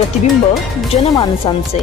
प्रतिबिंब जनमानसांचे।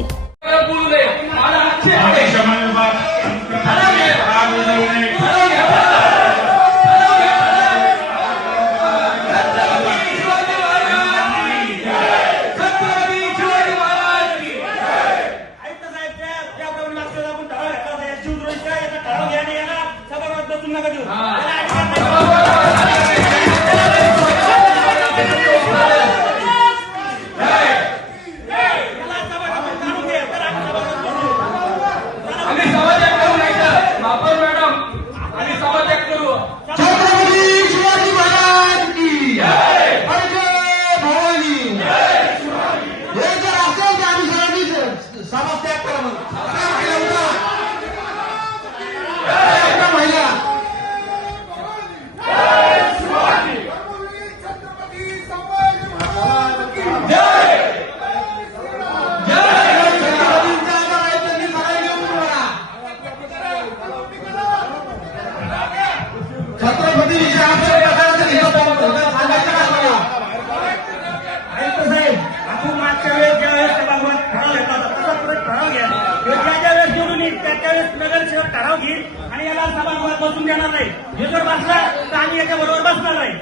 ठराव घेईल आणि याला सभागृहात बसून देणार नाही। हे जर बसला तर आम्ही याच्या बरोबर बसणार नाही,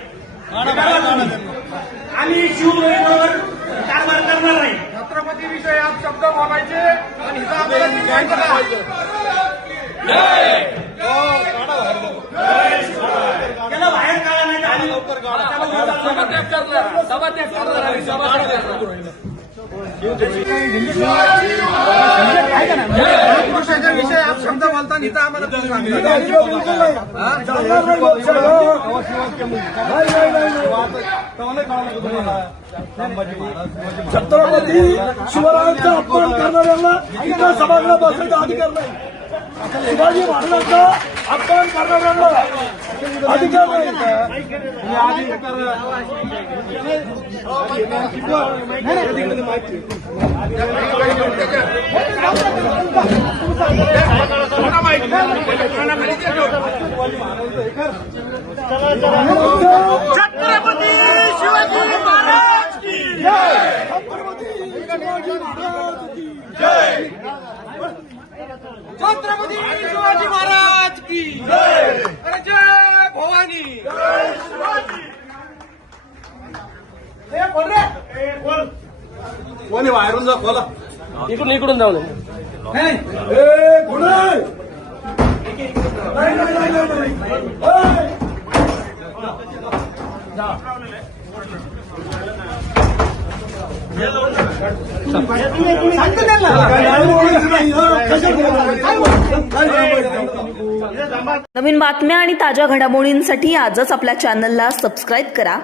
आम्ही शिवद्रोही बरोबर कारभार करणार नाही। छत्रपती विषयी आप शब्द बोलायचे आणि हिचा आम्हाला निर्णय करायचा। त्याला बाहेर काढा नाही तर आम्ही लवकर पुरुषाच्या विषयी आप शब्द बोलता हिचा आम्हाला छत्रपती शिवरायांचा अपमान करणाऱ्यांना इथं सभागृहात बसायचा अधिकार नाही। शिवाजी महाराजांचा अपमान करणाऱ्यांना अधिकार नाही। छत्रपती शिवाजी महाराज की जय। छत्रपती शिवाजी महाराज की जय। छत्रपती शिवाजी महाराज की जय। जय भवानी। कोणी बाहेरून जा खोला इकडून जाऊ दे। नवीन बातम्या आणि ताज्या घडामोडींसाठी आजच आपल्या चॅनलला सबस्क्राईब करा।